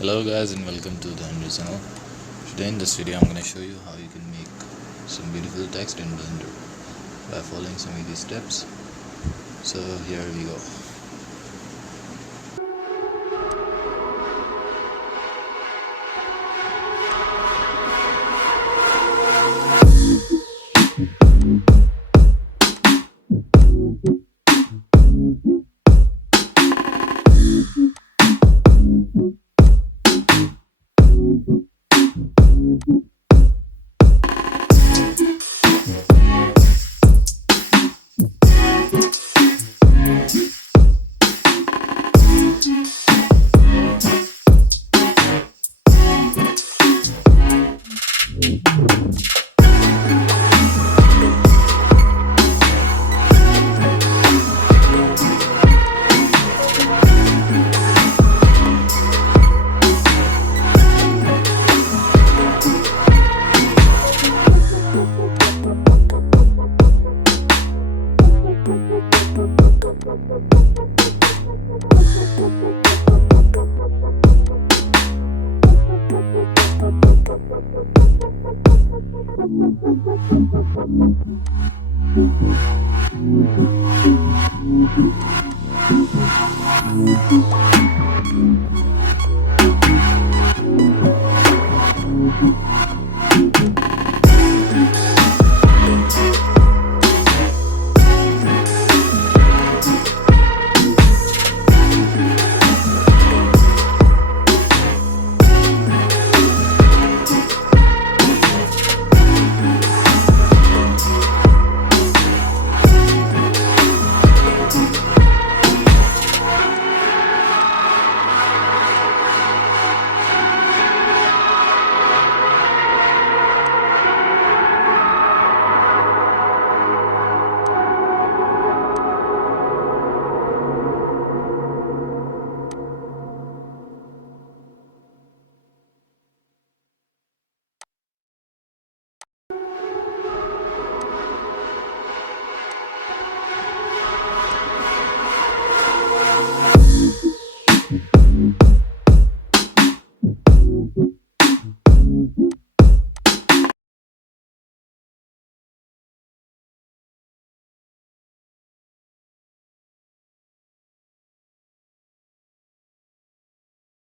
Hello guys and welcome to the Andrew channel. Today in this video I'm going to show you how you can make some beautiful text in Blender by following some easy steps. So here we go.